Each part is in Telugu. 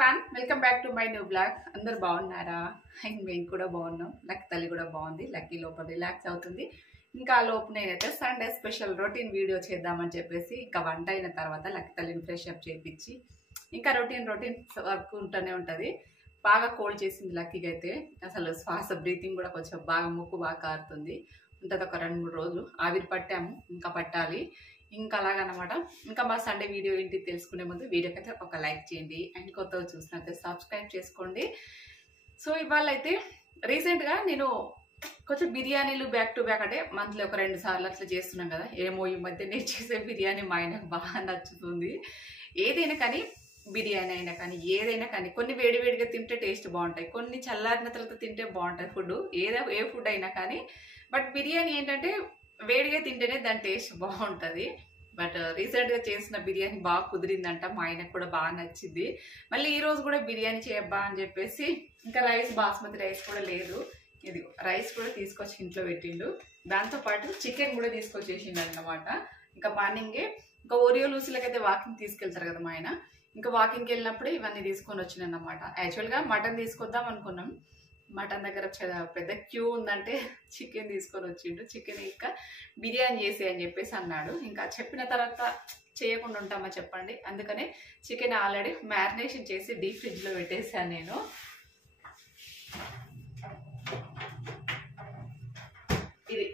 Everyone welcome back to my new blog. అందరు బాగున్నారా? అండ్ మేము కూడా బాగున్నాం. లక్కీ తల్లి కూడా బాగుంది. లక్కీ లోపల రిలాక్స్ అవుతుంది. ఇంకా లోపు నేనైతే సండే స్పెషల్ రొటీన్ వీడియో చేద్దామని చెప్పేసి ఇంకా వంట అయిన తర్వాత లక్కీ తల్లిని ఫ్రెష్ అప్ చేయించి ఇంకా రొటీన్ వర్క్ ఉంటూనే ఉంటుంది. బాగా కోల్డ్ చేసింది లక్కీకి అయితే. అసలు శ్వాస బ్రీతింగ్ కూడా కొంచెం బాగా ముక్కు బాగా కారుతుంది. ఉంటుంది ఒక 2-3 రోజులు ఆవిరి పట్టాము, ఇంకా పట్టాలి. ఇంకా అలాగనమాట. ఇంకా మా సండే వీడియో ఏంటి తెలుసుకునే ముందు వీడియోకి అయితే ఒక లైక్ చేయండి అండ్ కొత్తగా చూసినట్లయితే సబ్స్క్రైబ్ చేసుకోండి. సో ఇవాళ అయితే రీసెంట్గా నేను కొంచెం బిర్యానీలు బ్యాక్ టు బ్యాక్ అంటే మంత్లీ ఒక 2 సార్లు అట్లా చేస్తున్నాం కదా. ఏమో ఈ మధ్య నేను చేసే బిర్యానీ మా ఆయనకు బాగా నచ్చుతుంది. ఏదైనా కానీ బిర్యానీ అయినా కానీ ఏదైనా కానీ కొన్ని వేడివేడిగా తింటే టేస్ట్ బాగుంటాయి, కొన్ని చల్లారిన తర్వాత తింటే బాగుంటుంది ఫుడ్. ఏ ఫుడ్ అయినా కానీ. బట్ బిర్యానీ ఏంటంటే వేడిగా తింటేనే దాని టేస్ట్ బాగుంటుంది. బట్ రీసెంట్గా చేసిన బిర్యానీ బాగా కుదిరిందంట, మా ఆయనకు కూడా బాగా నచ్చింది. మళ్ళీ ఈరోజు కూడా బిర్యానీ చేయబ్బా అని చెప్పేసి ఇంకా బాస్మతి రైస్ కూడా లేదు, ఇది రైస్ కూడా తీసుకొచ్చి ఇంట్లో పెట్టిండు. దాంతోపాటు చికెన్ కూడా తీసుకొచ్చేసిండు అన్నమాట. ఇంకా మార్నింగే ఇంకా ఓరియో లూసీలకైతే వాకింగ్ తీసుకెళ్తారు కదా మా ఆయన, ఇంకా వాకింగ్కి వెళ్ళినప్పుడే ఇవన్నీ తీసుకొని వచ్చిందన్నమాట. యాక్చువల్గా మటన్ తీసుకొద్దాం అనుకున్నాం, మటన్ దగ్గర పెద్ద క్యూ ఉందంటే చికెన్ తీసుకొని వచ్చిండు. చికెన్ ఇంకా బిర్యానీ చేసి అని చెప్పేసి అన్నాడు. ఇంకా చెప్పిన తర్వాత చేయకుండా ఉంటామా చెప్పండి. అందుకనే చికెన్ ఆల్రెడీ మ్యారినేషన్ చేసి డీప్ ఫ్రిడ్జ్లో పెట్టేసాను నేను. ఇది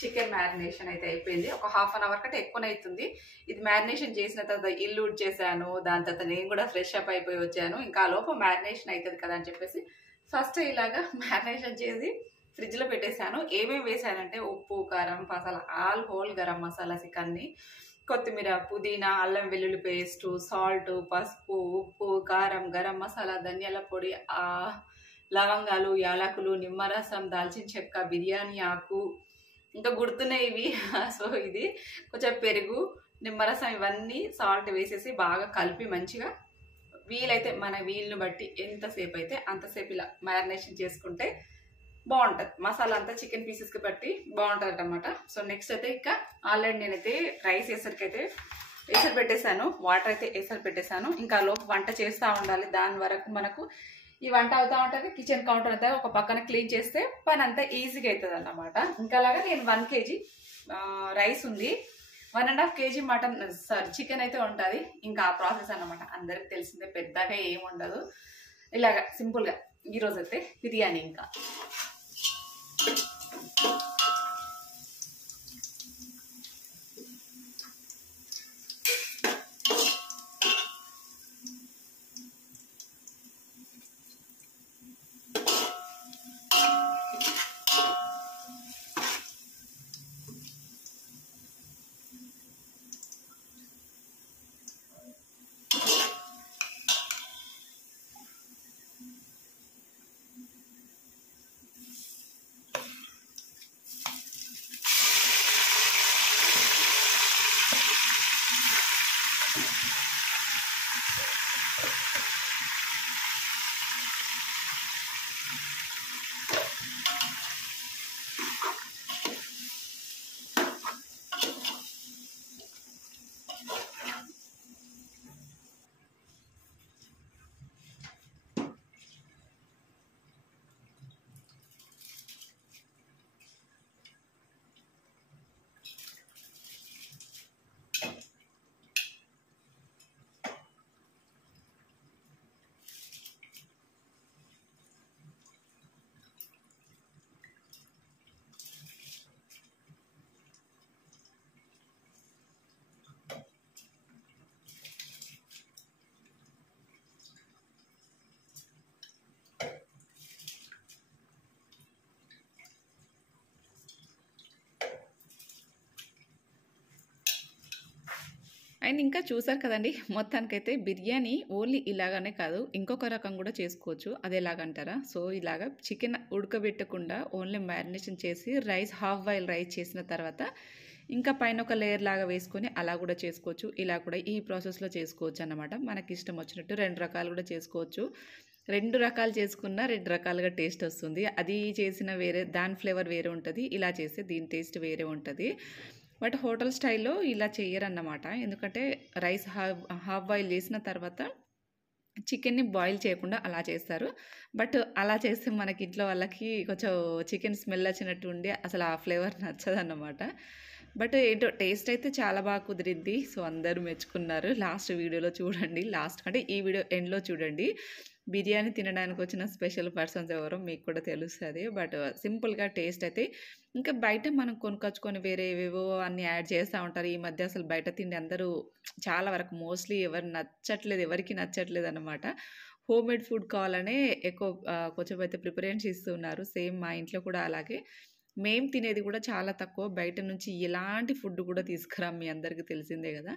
చికెన్ మ్యారినేషన్ అయితే అయిపోయింది. ఒక ½ అవర్ కంటే ఎక్కువనే అవుతుంది. ఇది మ్యారినేషన్ చేసిన తర్వాత ఇల్లు చేశాను, దాని తర్వాత నేను కూడా ఫ్రెష్ అప్ అయిపోయి వచ్చాను. ఇంకా ఆ లోపు మ్యారినేషన్ అవుతుంది కదా అని చెప్పేసి ఫస్ట్ ఇలాగా మ్యారినేషన్ చేసి ఫ్రిడ్జ్లో పెట్టేశాను. ఏమేమి వేసానంటే ఉప్పు, కారం, మసాలా, ఆల్ హోల్ గరం మసాలా చికెన్ని, కొత్తిమీర, పుదీనా, అల్లం వెల్లుల్లి పేస్టు, సాల్ట్, పసుపు, ఉప్పు, కారం, గరం మసాలా, ధనియాల పొడి, లవంగాలు, యాలకులు, నిమ్మరసం, దాల్చిన చెక్క, బిర్యానీ ఆకు, ఇంకా గుర్తున్నాయి ఇవి. సో ఇది కొంచెం పెరుగు, నిమ్మరసం ఇవన్నీ సాల్ట్ వేసేసి బాగా కలిపి మంచిగా వీలైతే మన వీలుని బట్టి ఎంతసేపు అయితే అంతసేపు ఇలా మ్యారినేషన్ చేసుకుంటే బాగుంటుంది. మసాలా అంతా చికెన్ పీసెస్కి బట్టి బాగుంటుంది అన్నమాట. సో నెక్స్ట్ అయితే ఇంకా ఆల్రెడీ నేనైతే రైస్ ఎసరు పెట్టేశాను, వాటర్ అయితే ఎసరు పెట్టేశాను. ఇంకా లోపు వంట చేస్తూ ఉండాలి. దాని వరకు మనకు ఈ వంట అవుతూ ఉంటుంది. కిచెన్ కౌంటర్ అంతా ఒక పక్కన క్లీన్ చేస్తే పని అంతా ఈజీగా అవుతుంది అన్నమాట. ఇంకా అలాగా నేను 1 kg రైస్ ఉంది, 1.5 kg మటన్ చికెన్ అయితే ఉంటుంది. ఇంకా ఆ ప్రాసెస్ అన్నమాట. అందరికి తెలిసిందే, పెద్దగా ఏముండదు. ఇలాగా సింపుల్గా ఈరోజు అయితే బిర్యానీ. ఇంకా అండ్ ఇంకా చూసారు కదండి, మొత్తానికైతే బిర్యానీ ఓన్లీ ఇలాగనే కాదు, ఇంకొక రకం కూడా చేసుకోవచ్చు. అది ఎలాగంటారా? సో ఇలాగా చికెన్ ఉడకబెట్టకుండా ఓన్లీ మ్యారినేషన్ చేసి రైస్ హాఫ్ బాయిల్ రైస్ చేసిన తర్వాత ఇంకా పైన ఒక లేయర్ లాగా వేసుకొని అలా కూడా చేసుకోవచ్చు. ఇలా కూడా ఈ ప్రాసెస్లో చేసుకోవచ్చు అన్నమాట. మనకి ఇష్టం వచ్చినట్టు 2 రకాలు కూడా చేసుకోవచ్చు. 2 రకాలు చేసుకున్నా 2 రకాలుగా టేస్ట్ వస్తుంది. అది చేసిన వేరే దాని ఫ్లేవర్ వేరే ఉంటుంది, ఇలా చేస్తే దీని టేస్ట్ వేరే ఉంటుంది. బట్ హోటల్ స్టైల్లో ఇలా చేయరన్నమాట. ఎందుకంటే రైస్ హాఫ్ బాయిల్ చేసిన తర్వాత చికెన్ని బాయిల్ చేయకుండా అలా చేస్తారు. బట్ అలా చేస్తే మనకి ఇంట్లో వాళ్ళకి కొంచెం చికెన్ స్మెల్ వచ్చినట్టు ఉండి అసలు ఆ ఫ్లేవర్ నచ్చదన్నమాట. బట్ ఏంటో టేస్ట్ అయితే చాలా బాగా కుదిరింది. సో అందరూ మెచ్చుకున్నారు. లాస్ట్ వీడియోలో చూడండి, లాస్ట్ అంటే ఈ వీడియో ఎండ్లో చూడండి. బిర్యానీ తినడానికి వచ్చిన స్పెషల్ పర్సన్స్ ఎవరో మీకు కూడా తెలుస్తుంది. బట్ సింపుల్గా టేస్ట్ అయితే ఇంకా బయట మనం కొనుక్కొచ్చుకొని వేరే ఏవేవో అన్ని యాడ్ చేస్తూ ఉంటారు. ఈ మధ్య అసలు బయట తిండి అందరూ చాలా వరకు మోస్ట్లీ ఎవరికి నచ్చట్లేదు అనమాట. హోమ్ మేడ్ ఫుడ్ కావాలనే ఎక్కువ కొంచెం అయితే ప్రిఫరెన్స్ ఇస్తున్నారు. సేమ్ మా ఇంట్లో కూడా అలాగే. మేము తినేది కూడా చాలా తక్కువ. బయట నుంచి ఎలాంటి ఫుడ్ కూడా తీసుకురాం, మీ అందరికీ తెలిసిందే కదా.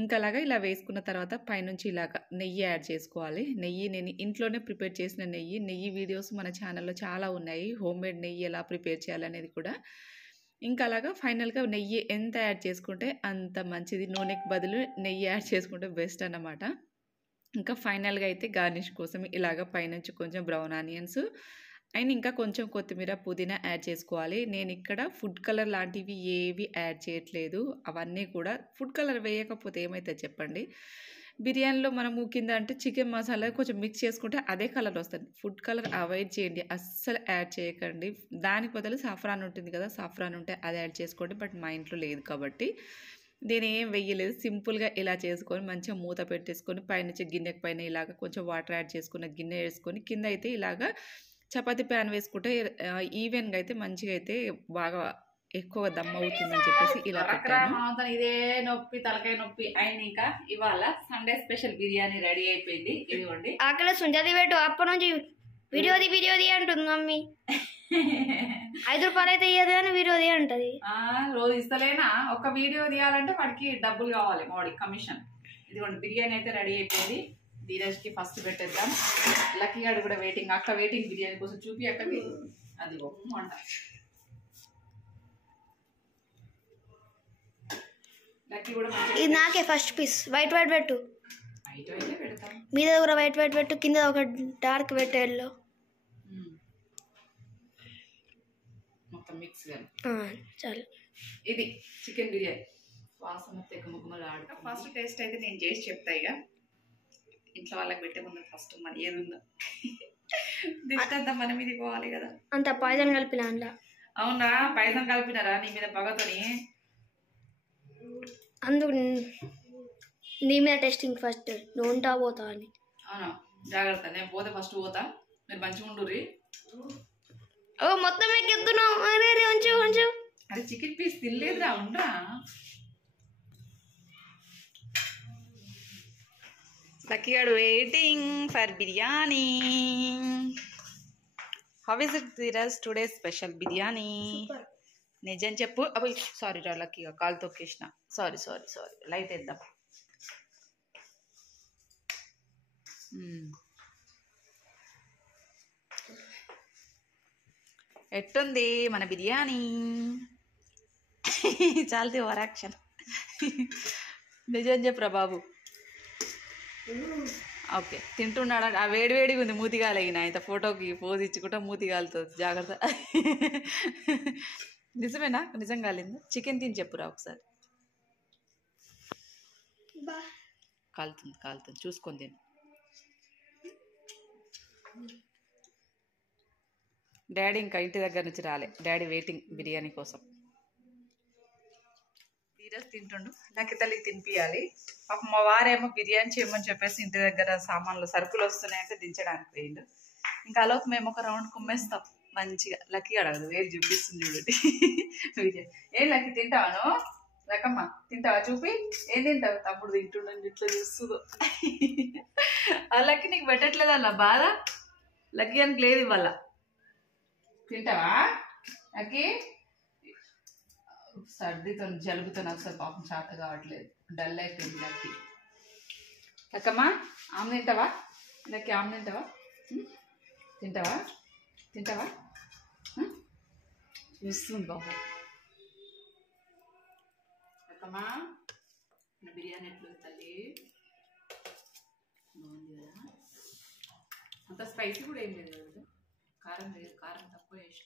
ఇంకా అలాగా ఇలా వేసుకున్న తర్వాత పైనుంచి ఇలాగ నెయ్యి యాడ్ చేసుకోవాలి. నెయ్యి నేను ఇంట్లోనే ప్రిపేర్ చేసిన నెయ్యి వీడియోస్ మన ఛానల్లో చాలా ఉన్నాయి. హోమ్ మేడ్ నెయ్యి ఎలా ప్రిపేర్ చేయాలనేది కూడా. ఇంకా అలాగా ఫైనల్గా నెయ్యి ఎంత యాడ్ చేసుకుంటే అంత మంచిది. నూనెకి బదులు నెయ్యి యాడ్ చేసుకుంటే బెస్ట్ అన్నమాట. ఇంకా ఫైనల్గా అయితే గార్నిష్ కోసం ఇలాగ పైనుంచి కొంచెం బ్రౌన్ ఆనియన్స్ అండ్ ఇంకా కొంచెం కొత్తిమీర, పుదీనా యాడ్ చేసుకోవాలి. నేను ఇక్కడ ఫుడ్ కలర్ లాంటివి ఏవి యాడ్ చేయట్లేదు. అవన్నీ కూడా ఫుడ్ కలర్ వేయకపోతే ఏమవుతుంది చెప్పండి. బిర్యానీలో మనము కింద అంటే చికెన్ మసాలా కొంచెం మిక్స్ చేసుకుంటే అదే కలర్ వస్తుంది. ఫుడ్ కలర్ అవాయిడ్ చేయండి, అస్సలు యాడ్ చేయకండి. దానికి బదులు సాఫ్రాన్ ఉంటుంది కదా, సాఫ్రాన్ ఉంటే అది యాడ్ చేసుకోండి. బట్ మా ఇంట్లో లేదు కాబట్టి నేనేం వెయ్యలేదు. సింపుల్గా ఇలా చేసుకొని మంచిగా మూత పెట్టేసుకొని పైనుంచి గిన్నెకి పైన ఇలాగ కొంచెం వాటర్ యాడ్ చేసుకున్న గిన్నె వేసుకొని కింద అయితే ఇలాగా చపాతీ ప్యాన్ వేసుకుంటే ఈవెన్గా అయితే మంచిగా అయితే బాగా ఎక్కువ దమ్ అవుతుందని చెప్పేసి ఇలా పెట్టాను. ఇదే నొప్పి, తలకాయ నొప్పి అయిన ఇంకా ఇవాళ సండే స్పెషల్ బిర్యానీ రెడీ అయిపోయింది. ఇదిగోండి. ఆకలి సుంజది పెట్టు, అప్పటి నుంచి వీడియోది అంటుంది మమ్మీ. 5 రూపాయలు అయితే ఇయ్యదు అని వీడియోది అంటది. రోజు ఇస్తలేనా? ఒక వీడియో తీయాలంటే వాడికి డబ్బులు కావాలి, వాడికి కమిషన్. ఇదిగోండి బిర్యానీ అయితే రెడీ అయిపోయింది. ధీరజ్కి ఫస్ట్ పెట్టేద్దాం. లక్కీ గారు కూడా వెయిటింగ్. అక్క వెయిటింగ్ బిర్యానీ కోసం. చూపి అక్కకి. అది వంట. లక్కీ కూడా ఇది నాకే ఫస్ట్ పీస్. వైట్ పెట్టు. వైట్ అయితే పెడతాం. మీద కూడా వైట్ పెట్టు, కింద ఒక డార్క్ పెట్టు, ఎల్లో. మొత్తం మిక్స్ గా చాలు. ఇది చికెన్ బిర్యానీ. వాసన తెగముఖములు ఆడు. ఫస్ట్ టేస్ట్ అయితే నేను చేసి చెప్తా. ఇక ఇంట్లో వాళ్ళకి పెట్టే ముందు ఫస్ట్ మన ఏది ఉందో దిష్టంతా మన మీద పోవాలి కదా. అంత పాయిజన్ కలిపిన అందులో. అవునా? పాయిజన్ కలిపినారా నీ మీద పగతోని? అందుకు నీ మీద టెస్టింగ్ ఫస్ట్. నువ్వు ఉంటా పోతా అని. అవునా? జాగ్రత్త. నేను పోతే ఫస్ట్ పోతా. మీరు మంచిగా ఉండుర్రి. ఓ మొత్తం ఎక్కిస్తున్నావు. అరే కొంచెం అది చికెన్ పీస్ తినలేదురా. ఉండరా. Lucky are waiting for biryani. How is it, Dheeraj? Today's special biryani. Super. నిజం చెప్పు. అబ్బో సారీ రా లక్కీ, కాలు తొక్కేసిన. సారీ లైట్ వేద్దాం. ఎట్టుంది మన బిర్యానీ? చాలది over action. నిజం చెప్పరా బాబు. ఓకే తింటున్నాడా? ఆ వేడివేడిగా ఉంది. మూతిగాలగిన ఇంత ఫోటోకి పోజ్ ఇచ్చుకుంటా మూతిగాలుతుంది. జాగ్రత్త. నిజమేనా? నిజం కాలేదు. చికెన్ తిని చెప్పురా ఒకసారి. కాలుతుంది చూసుకొని తిను. డాడీ ఇంకా ఇంటి దగ్గర నుంచి రాలే. డాడీ వెయిటింగ్ బిర్యానీ కోసం. ధీరజ్ తింటుండు. నాకు తల్లికి తినిపించాలి. పాప మా వారేమో బిర్యానీ చేయమని చెప్పేసి ఇంటి దగ్గర సామాన్లు సరుకులు వస్తున్నాయంటే దించడానికి పోయిండు. ఇంకా అలోపు మేము ఒక రౌండ్ కుమ్మేస్తాం మంచిగా. లక్కీ అడగదు, వేరు చూపిస్తుంది చూడండి బిర్యానీ. ఏం లక్కీ తింటావాను? లక్కమ్మ తింటావా? చూపి. ఏం తింటావు? తప్పుడు తింటుండని ఇట్లా చూస్తుందో. ఆ లక్కీ నీకు పెట్టట్లేదు అలా బాధ. లక్కీ అని లేదు ఇవాళ. తింటావా లక్కీ? సర్దితో జలుబుతో అసలు పాపం చేత కావట్లేదు. డల్ అయిపోయింది లక్కీ. లక్కమ్మా ఆమె తింటావా? లక్కీ ఆమె తింటావా? చూస్తుంది బాబు. లక్కమ్మా బిర్యానీ ఎట్లుంది తల్లి? బాగుంది కదా? అంత స్పైసీ కూడా ఏం లేదు కదా. కారం లేదు, కారం తక్కువ వేసిన.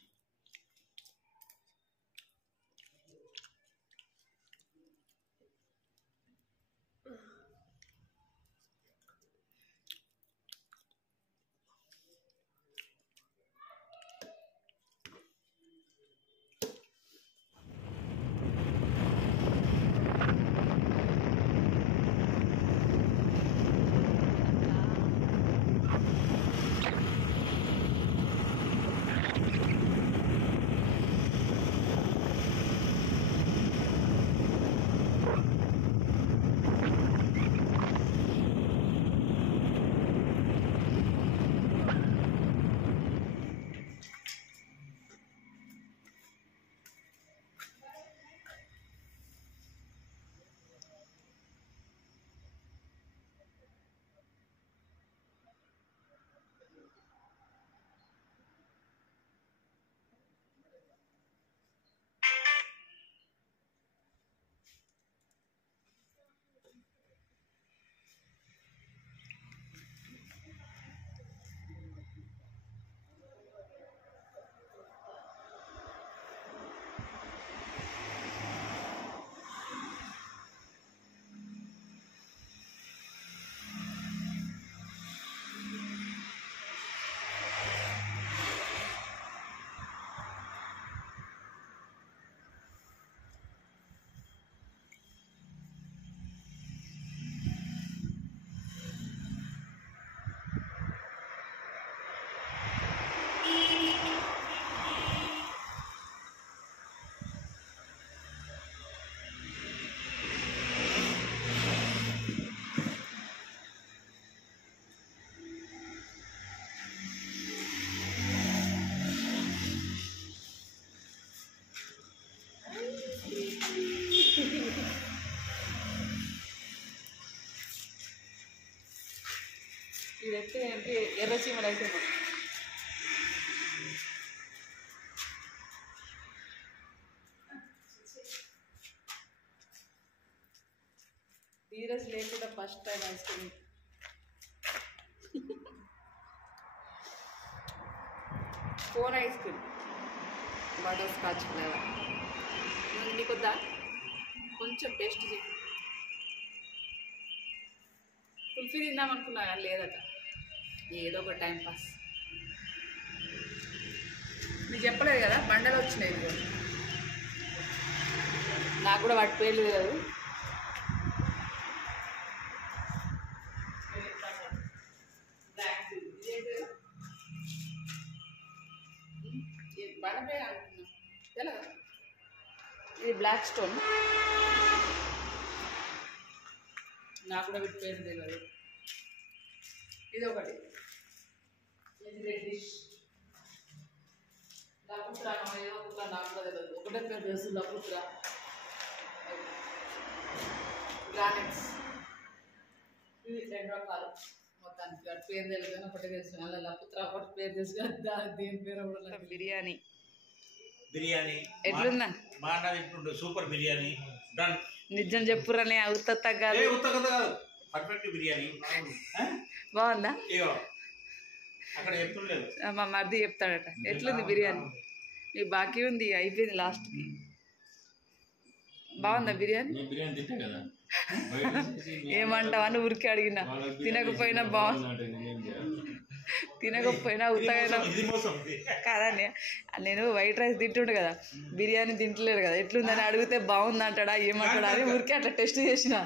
ఇదైతే ఏంటి ఎర్ర చీమలు అయితే ధీరజ్ లేకుండా first time ice cream cone ice cream butter scotch flavour నీకు వద్దా కొంచెం టేస్ట్ చేయి కుల్ఫీ తిందాం అనుకున్నా కానీ లేదట ఏదో ఒక టైం పాస్ మీకు చెప్పలేదు కదా బండలు వచ్చినాయి ఇదిగో నాకు కూడా వాటి పేర్లు తెలియదు బండ పేరు అనుకున్నా తెలియదు ఇది బ్లాక్ స్టోన్ నాకు కూడా వీటి పేరు తెలియదు ఇది ఒకటి ఇది రెడ్డిష్ లపుత్రా ఏదో ఒక నాకు కూడా తెలియదు ఒకటే పేరు తెలుసు లపుత్రా గ్రానైట్స్ ఇది 2 రకాలు మొత్తానికి వాటి పేరు తెలియదు కానీ ఒకటే తెలుసు అలా లపుత్రా ఒకటి పేరు తెలుసు కానీ దేని పేరు కూడా బిర్యానీ బిర్యానీ ఎట్లుందా మా అన్నది ఇప్పుడు సూపర్ బిర్యానీ డన్ నిజం చెప్పురని అవుతా తగ్గాలి కాదు పర్ఫెక్ట్ బిర్యానీ బాగుందా ఇగో అక్కడ చెప్తుండలేదు మా మరిది చెప్తాడట ఎట్లుంది బిర్యానీ నీకు బాకీ ఉంది అయిపోయింది లాస్ట్కి బాగుందా బిర్యానీ బిర్యానీ తింటా కదా ఏమంటావా అని ఊరికి అడిగినా తినకపోయినా బాగుంది తినకపోయినా ఉత్తగైనా కాదండి నేను వైట్ రైస్ తింటుండే కదా బిర్యానీ తింటలేడు కదా ఎట్లుందని అడిగితే బాగుంది అంటాడా ఏమంటాడా అని ఊరికే అట్లా టెస్ట్ చేసిన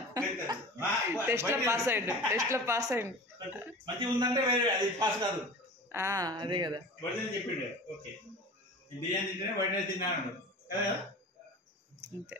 టెస్ట్లో పాస్ అయ్యిండు మంచిగా ఉందంటే అది పాస్ కాదు అదే కదా చెప్పిండు ఓకే బిర్యానీ తింటేనే వైట్ రైస్ తిన్నాను కదా అంతే